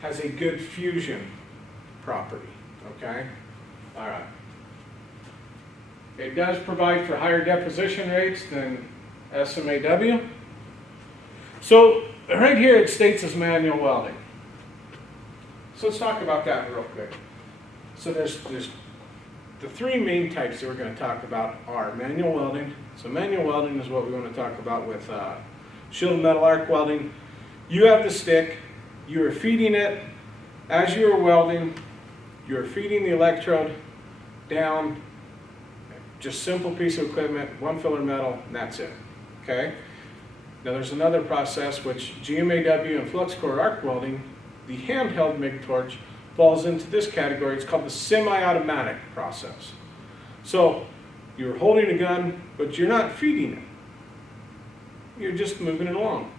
has a good fusion property, okay? All right. It does provide for higher deposition rates than SMAW. So right here it states as manual welding. So let's talk about that real quick. So there's the three main types that we're going to talk about are manual welding. So manual welding is what we want to talk about with shielded metal arc welding. You have the stick, you are feeding it as you are welding, you are feeding the electrode down, just simple piece of equipment, one filler metal, and that's it, okay? Now there's another process which GMAW and flux core arc welding, the handheld MIG torch, falls into this category. It's called the semi-automatic process. So you're holding a gun, but you're not feeding it. You're just moving it along.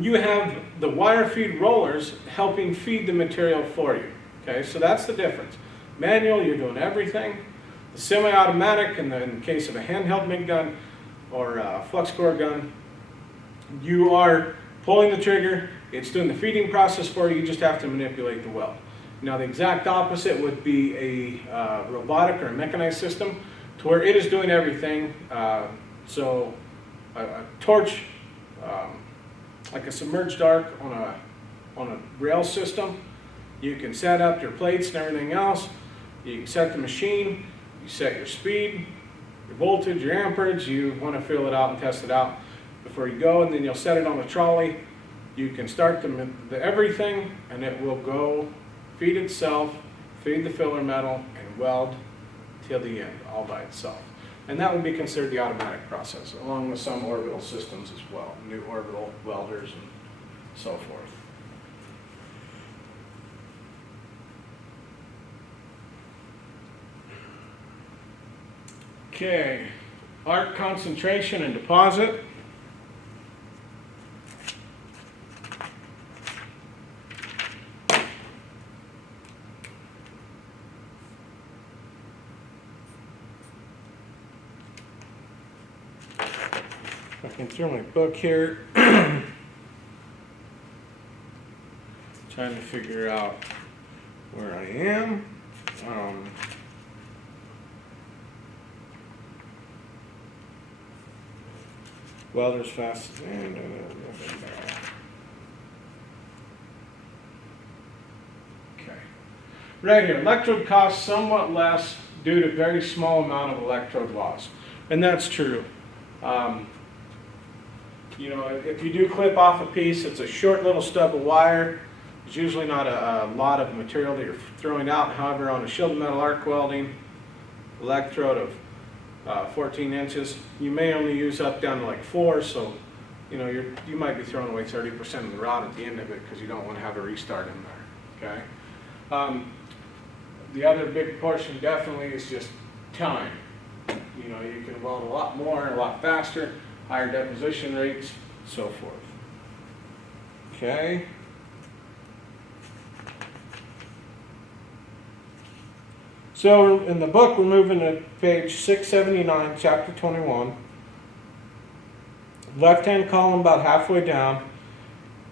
You have the wire feed rollers helping feed the material for you. Okay, so that's the difference. Manual, you're doing everything. The semi-automatic, in the case of a handheld MIG gun or a flux core gun, you are pulling the trigger, it's doing the feeding process for you, you just have to manipulate the weld. Now the exact opposite would be a robotic or a mechanized system to where it is doing everything. So a torch, like a submerged arc on a rail system, you can set up your plates and everything else. You can set the machine, you set your speed, your voltage, your amperage. You want to fill it out and test it out before you go, and then you'll set it on the trolley. You can start the everything, and it will go feed itself, feed the filler metal, and weld till the end, all by itself. And that would be considered the automatic process, along with some orbital systems as well, new orbital welders and so forth. Okay, arc concentration and deposit. Looking through my book here, trying to figure out where I am. Welders fast. Okay. Right here, electrode costs somewhat less due to very small amount of electrode loss. And that's true. You know, if you do clip off a piece, it's a short little stub of wire. It's usually not a lot of material that you're throwing out. However, on a shielded metal arc welding electrode of 14 inches, you may only use up down to like 4, so you know you might be throwing away 30% of the rod at the end of it because you don't want to have a restart in there. Okay. The other big portion definitely is just time. You know, you can weld a lot more, a lot faster, higher deposition rates, so forth. Okay. So in the book, we're moving to page 679, chapter 21. Left-hand column about halfway down.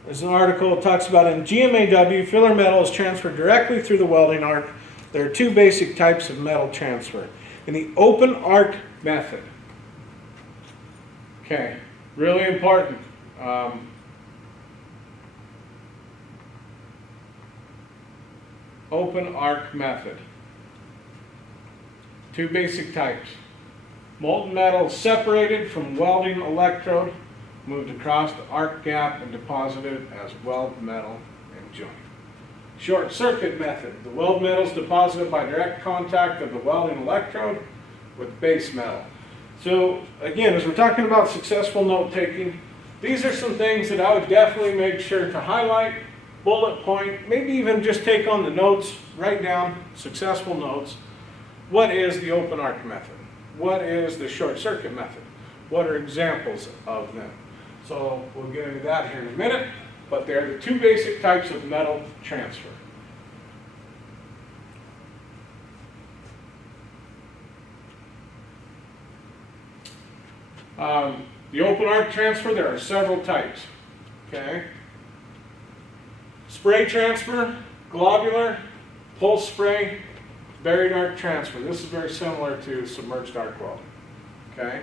There's an article that talks about in GMAW, filler metal is transferred directly through the welding arc. There are two basic types of metal transfer. In the open arc method. Okay, really important. Open arc method. Two basic types. Molten metal separated from welding electrode, moved across the arc gap and deposited as weld metal and joint. Short circuit method. The weld metal is deposited by direct contact of the welding electrode with base metal. So again, as we're talking about successful note taking, these are some things that I would definitely make sure to highlight, bullet point, maybe even just take on the notes, write down successful notes. What is the open arc method? What is the short circuit method? What are examples of them? So we'll get into that here in a minute, but they're the two basic types of metal transfer. The open arc transfer, there are several types. Okay? Spray transfer, globular, pulse spray, buried arc transfer. This is very similar to submerged arc weld. Okay.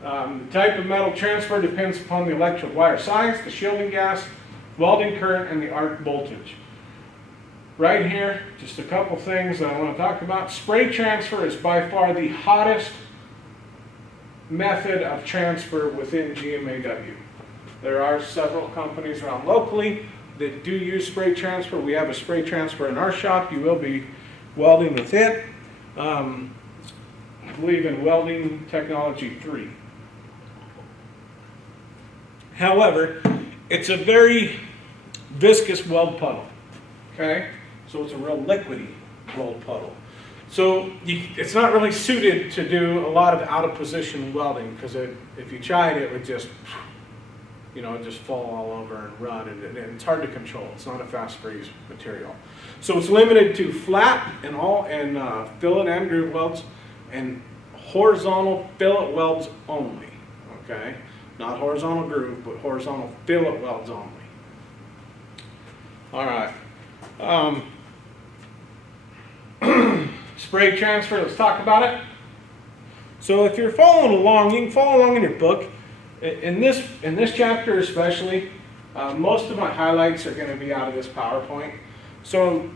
The type of metal transfer depends upon the electrode wire size, the shielding gas, welding current, and the arc voltage. Right here, just a couple things that I want to talk about. Spray transfer is by far the hottest method of transfer within GMAW. There are several companies around locally that do use spray transfer. We have a spray transfer in our shop. You will be welding with it. I believe in Welding Technology 3. However, it's a very viscous weld puddle. Okay? So it's a real liquidy weld puddle. So it's not really suited to do a lot of out of position welding, because if you tried it would just, just fall all over and run, and it's hard to control. It's not a fast freeze material. So it's limited to flat and fillet and groove welds and horizontal fillet welds only. Okay? Not horizontal groove, but horizontal fillet welds only. All right. Spray transfer, let's talk about it. So if you're following along, you can follow along in your book. In this chapter especially, most of my highlights are going to be out of this PowerPoint. So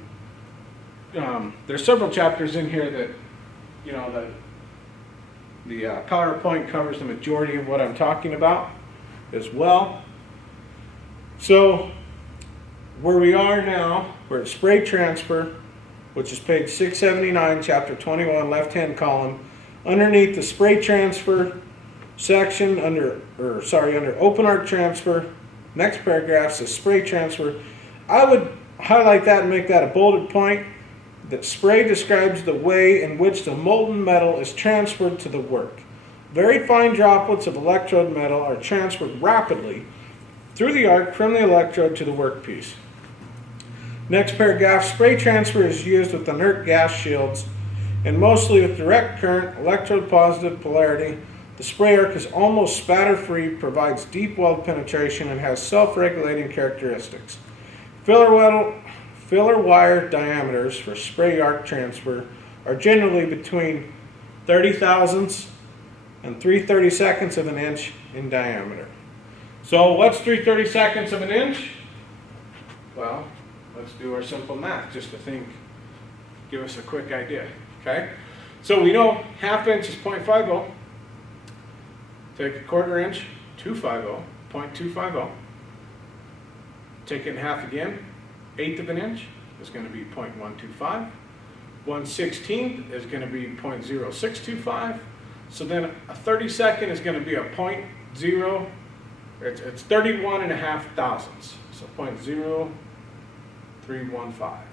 there's several chapters in here that, the PowerPoint covers the majority of what I'm talking about as well. So where we are now, we're at spray transfer, which is page 679, chapter 21, left-hand column. Underneath the spray transfer section, under open arc transfer, next paragraph says spray transfer. I would highlight that and make that a bolded point. That spray describes the way in which the molten metal is transferred to the work. Very fine droplets of electrode metal are transferred rapidly through the arc from the electrode to the workpiece. Next paragraph, spray transfer is used with inert gas shields and mostly with direct current, electrode positive polarity. The spray arc is almost spatter-free, provides deep weld penetration, and has self-regulating characteristics. Filler wire diameters for spray arc transfer are generally between 30 thousandths and 3/32 of an inch in diameter. So what's 3/32 of an inch? Well, let's do our simple math just to give us a quick idea. Okay? So we know half inch is 0.50. Take a quarter inch, 250, 0.250. Take it in half again. Eighth of an inch is going to be 0.125. 1/16 is going to be 0.0625. So then a 32nd is going to be a 0.0. It's 31.5 thousandths. So 0.0315.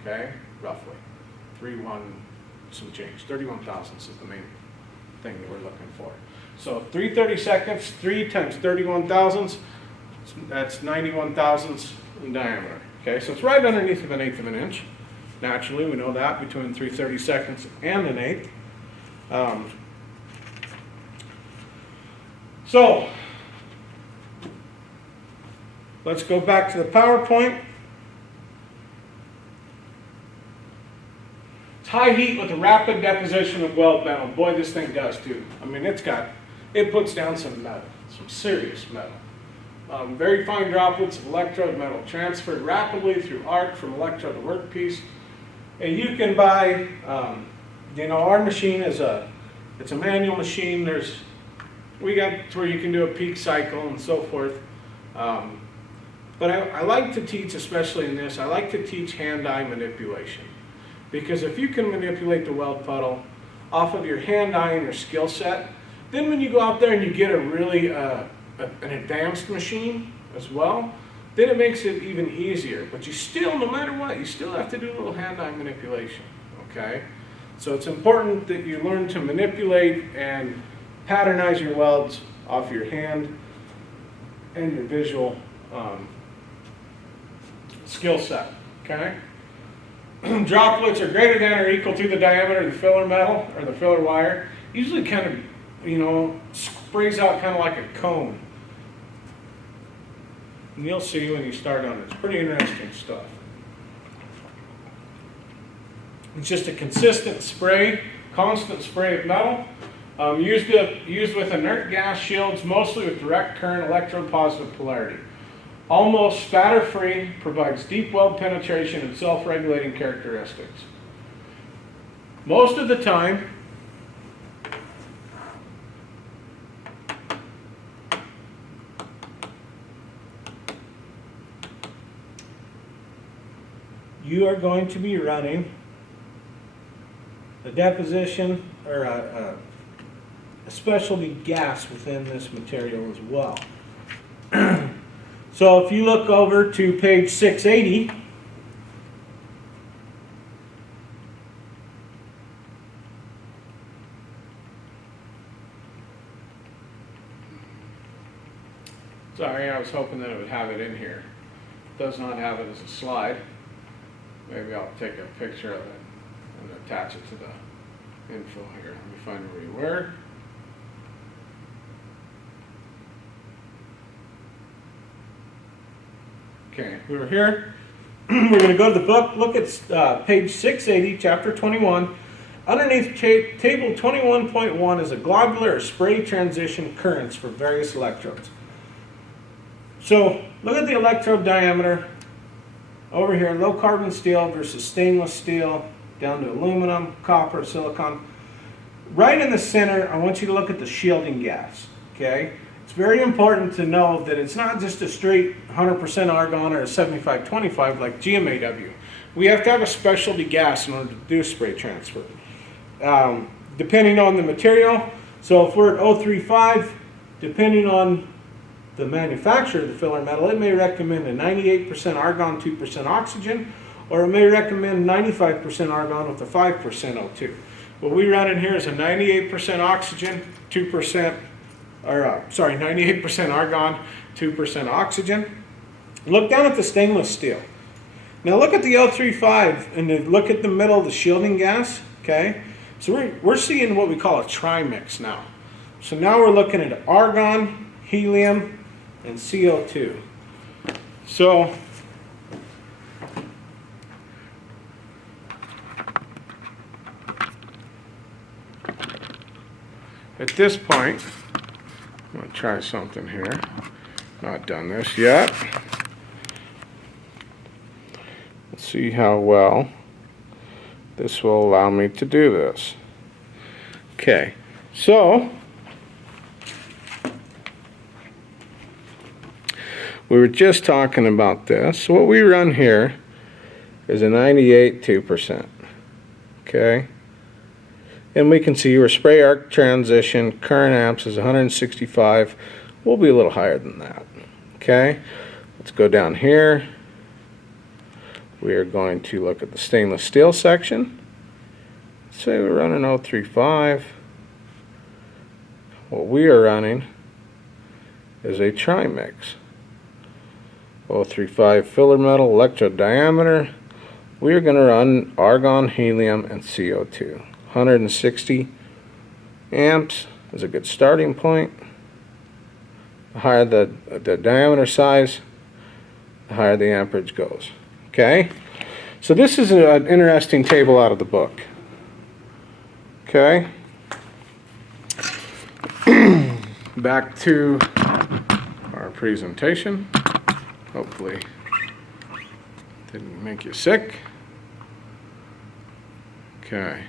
Okay, roughly 31 some change. 31 thousandths is the main thing that we're looking for. So 3/32, 3 times 31 thousandths. That's 91 thousandths in diameter. Okay, so it's right underneath of an eighth of an inch. Naturally, we know that between 3/32 and an eighth. So let's go back to the PowerPoint. It's high heat with a rapid deposition of weld metal. Boy, this thing does too. I mean, it puts down some metal, some serious metal. Very fine droplets of electrode metal transferred rapidly through arc from electrode to workpiece. And you can buy, our machine it's a manual machine. We got to where you can do a peak cycle and so forth. But I like to teach, especially in this, I like to teach hand-eye manipulation. Because if you can manipulate the weld puddle off of your hand-eye and your skill set, then when you go out there and you get a really an advanced machine as well, then it makes it even easier. But you still, no matter what, you still have to do a little hand-eye manipulation, okay? So it's important that you learn to manipulate and patternize your welds off your hand and your visual skill set, okay? Droplets are greater than or equal to the diameter of the filler metal or the filler wire. Usually kind of, sprays out kind of like a cone. And you'll see when you start on it, it's pretty interesting stuff. It's just a consistent spray, constant spray of metal, used with inert gas shields, mostly with direct current electrode positive polarity. Almost spatter-free, provides deep weld penetration and self-regulating characteristics. Most of the time, you are going to be running a deposition or a specialty gas within this material as well. So if you look over to page 680, sorry, I was hoping that it would have it in here. It does not have it as a slide. Maybe I'll take a picture of it and attach it to the info here. Let me find where you were. Okay, we were here. We're going to go to the book. Look at page 680, chapter 21. Underneath table 21.1 is a globular or spray transition currents for various electrodes. So look at the electrode diameter. Over here, low carbon steel versus stainless steel, down to aluminum, copper, silicon. Right in the center, I want you to look at the shielding gas. Okay? It's very important to know that it's not just a straight 100% argon or a 75-25 like GMAW. We have to have a specialty gas in order to do spray transfer. Depending on the material, so if we're at 035, depending on the manufacturer of the filler metal, it may recommend a 98% argon, 2% oxygen, or it may recommend 95% argon with a 5% O2. What we run in here is a 98% oxygen, 2%, or sorry, 98% argon, 2% oxygen. Look down at the stainless steel. Now look at the L35 and look at the middle of the shielding gas, okay? So we're seeing what we call a trimix now. So now we're looking at argon, helium, and CO2. So at this point, I'm going to try something here. Not done this yet. Let's see how well this will allow me to do this. Okay, so we were just talking about this. So what we run here is a 98 2%. Okay? And we can see our spray arc transition, current amps is 165. We'll be a little higher than that. Okay? Let's go down here. We are going to look at the stainless steel section. Let's say we're running 035. What we are running is a trimix. 035 filler metal, electrode diameter. We are going to run argon, helium, and CO2. 160 amps is a good starting point. The higher the diameter size, the higher the amperage goes. Okay? So this is an interesting table out of the book. Okay? Back to our presentation. Hopefully didn't make you sick. Okay.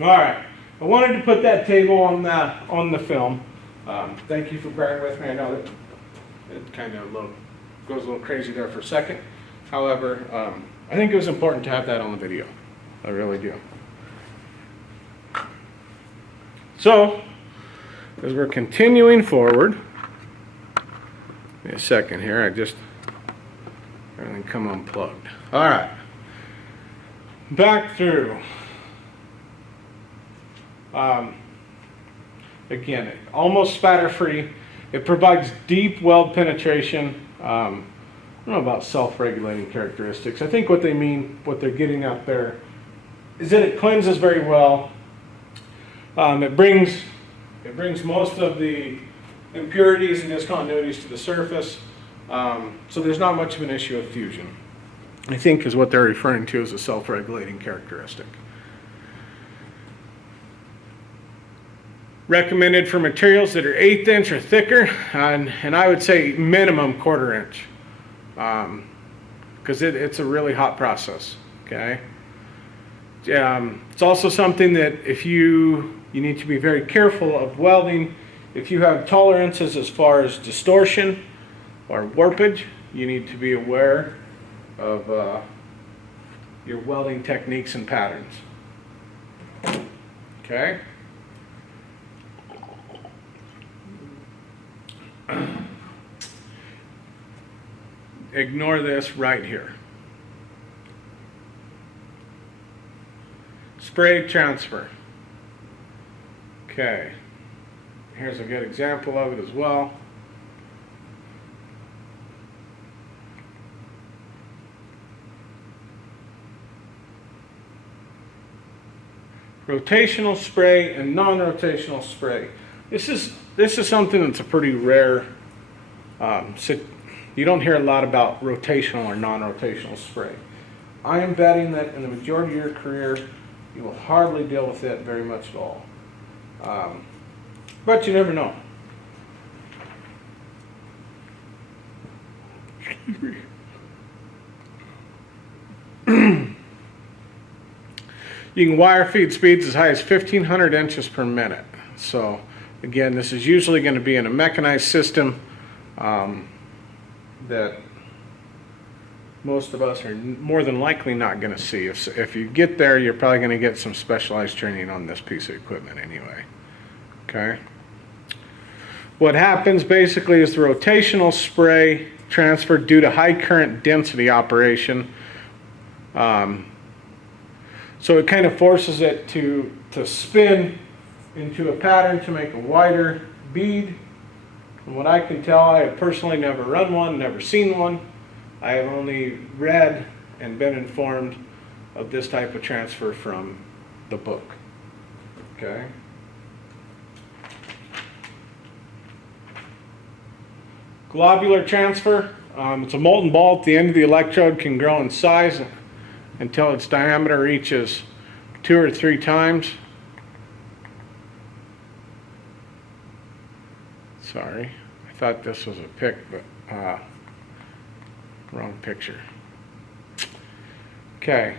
All right. I wanted to put that table on the film. Thank you for bearing with me. I know that it kind of goes a little crazy there for a second. However, I think it was important to have that on the video. I really do. So, as we're continuing forward, give me a second here. Everything come unplugged. All right. Back through. Again, almost spatter-free. It provides deep weld penetration. I don't know about self-regulating characteristics. I think what they mean, what they're getting out there, is that it cleanses very well. It brings most of the impurities and discontinuities to the surface. So there's not much of an issue with fusion, I think is what they're referring to as a self-regulating characteristic. Recommended for materials that are 1/8 inch or thicker, and I would say minimum 1/4 inch, because it's a really hot process, okay? It's also something that if you need to be very careful of welding. If you have tolerances as far as distortion or warpage, you need to be aware of your welding techniques and patterns. Okay? Ignore this right here. Spray transfer. Okay. Here's a good example of it as well. Rotational spray and non-rotational spray. This is something that's a pretty rare. You don't hear a lot about rotational or non-rotational spray. I am betting that in the majority of your career, you will hardly deal with it very much at all. But you never know. You can wire feed speeds as high as 1,500 inches per minute. So again, this is usually going to be in a mechanized system that most of us are more than likely not going to see. If you get there, you're probably going to get some specialized training on this piece of equipment anyway. Okay. What happens basically is the rotational spray transfer due to high current density operation. So it kind of forces it to spin into a pattern to make a wider bead. From what I can tell, I have personally never run one, never seen one. I have only read and been informed of this type of transfer from the book. Okay. Globular transfer. It's a molten ball at the end of the electrode, can grow in size until its diameter reaches 2 or 3 times. Sorry, I thought this was a pic, but wrong picture. Okay.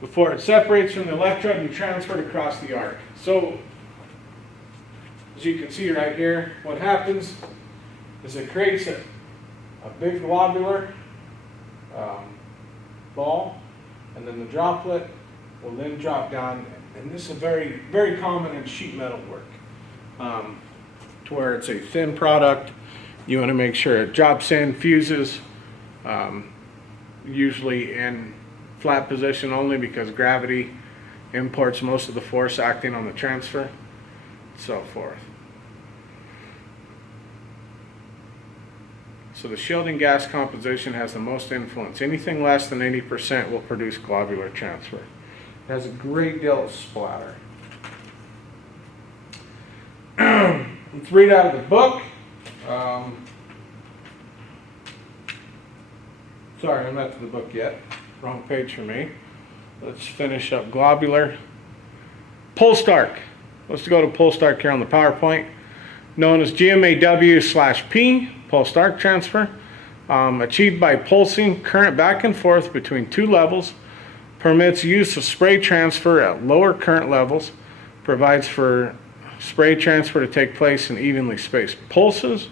Before it separates from the electrode and transferred across the arc. So, as you can see right here, what happens is it creates a big globular ball, and then the droplet will then drop down, and this is very, very common in sheet metal work, to where it's a thin product. You want to make sure it drops in, fuses, usually in flat position only because gravity imports most of the force acting on the transfer, so forth. So the shielding gas composition has the most influence. Anything less than 80% will produce globular transfer. It has a great deal of splatter. Let's read out of the book. Sorry, I'm not to the book yet. Wrong page for me. Let's finish up globular. Pulse-Dark. Let's go to Pulse-Dark here on the PowerPoint. Known as GMAW/P, Pulse-Dark transfer. Achieved by pulsing current back and forth between 2 levels. Permits use of spray transfer at lower current levels. Provides for spray transfer to take place in evenly spaced pulses.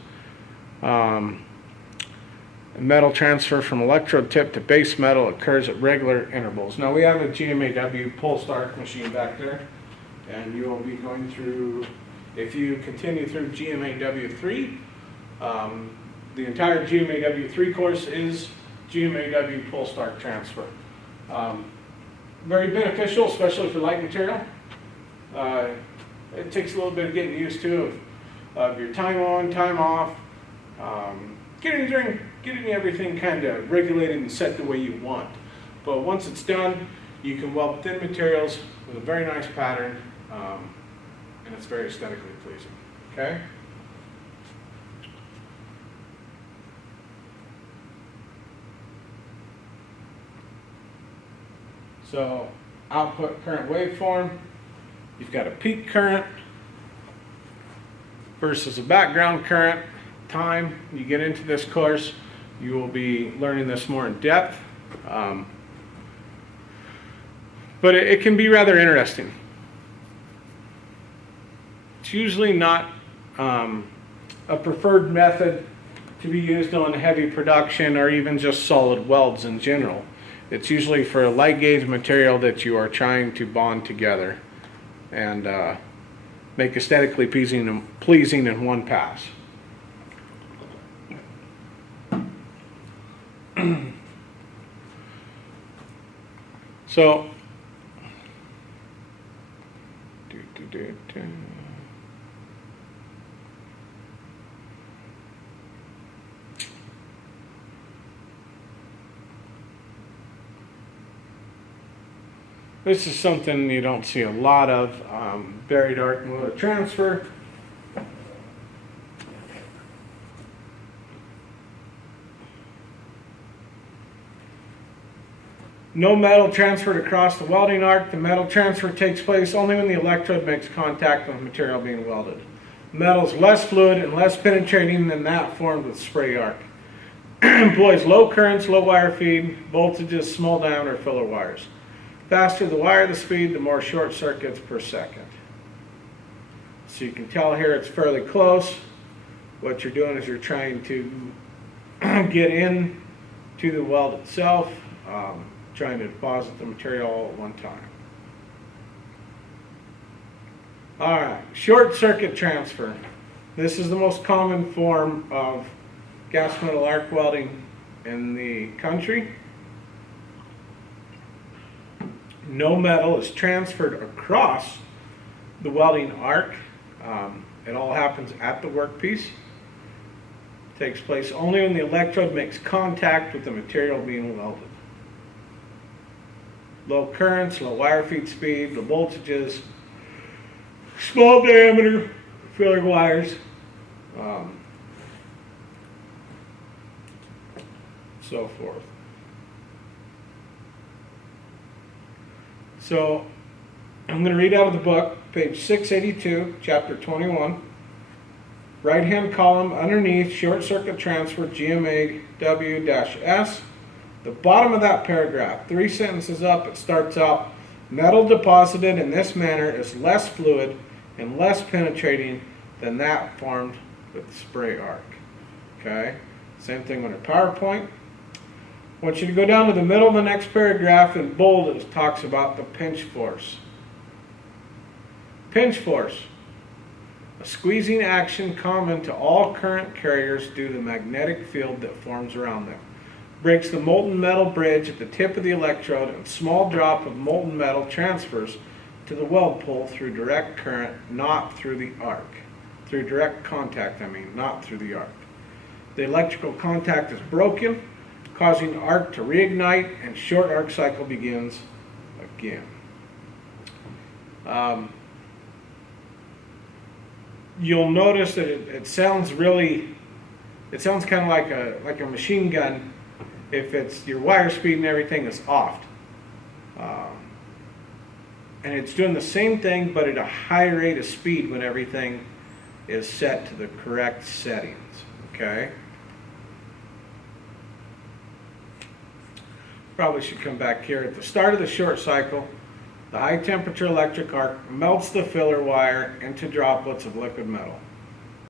Metal transfer from electrode tip to base metal occurs at regular intervals. Now we have a GMAW Pulse-Dark machine back there, and you will be going through, if you continue through GMAW3, the entire GMAW3 course is GMAW Pulse-Dark transfer. Very beneficial, especially for light material. It takes a little bit of getting used to of your time on, time off, getting everything kind of regulated and set the way you want. But once it's done, you can weld thin materials with a very nice pattern, and it's very aesthetically pleasing. Okay? So output current waveform, you've got a peak current versus a background current. Time you get into this course, you will be learning this more in depth. But it can be rather interesting. It's usually not a preferred method to be used on heavy production or even just solid welds in general. It's usually for a light gauge material that you are trying to bond together and make aesthetically pleasing in one pass. So, this is something you don't see a lot of, buried arc motor transfer. No metal transferred across the welding arc. The metal transfer takes place only when the electrode makes contact with the material being welded. Metal is less fluid and less penetrating than that formed with spray arc. Employs low currents, low wire feed, voltages, small diameter filler wires. Faster the wire the speed, the more short circuits per second. So you can tell here it's fairly close. What you're doing is you're trying to get in to the weld itself, trying to deposit the material all at one time. Alright, short circuit transfer. This is the most common form of gas metal arc welding in the country. No metal is transferred across the welding arc. It all happens at the workpiece. It takes place only when the electrode makes contact with the material being welded. Low currents, low wire feed speed, low voltages, small diameter filler wires, so forth. So I'm going to read out of the book, page 682, chapter 21. Right hand column underneath, short circuit transfer, GMAW-S. The bottom of that paragraph, 3 sentences up, it starts out, metal deposited in this manner is less fluid and less penetrating than that formed with the spray arc. Okay, same thing on our PowerPoint. I want you to go down to the middle of the next paragraph in bold. It talks about the pinch force. Pinch force, a squeezing action common to all current carriers due to the magnetic field that forms around them. Breaks the molten metal bridge at the tip of the electrode, and a small drop of molten metal transfers to the weld pole through direct current, not through the arc. Through direct contact, not through the arc. The electrical contact is broken, causing arc to reignite, and short arc cycle begins again. You'll notice that it sounds kind of like a machine gun if it's your wire speed and everything is off. And it's doing the same thing but at a high rate of speed when everything is set to the correct settings. Okay? Probably should come back here. At the start of the short cycle, the high temperature electric arc melts the filler wire into droplets of liquid metal.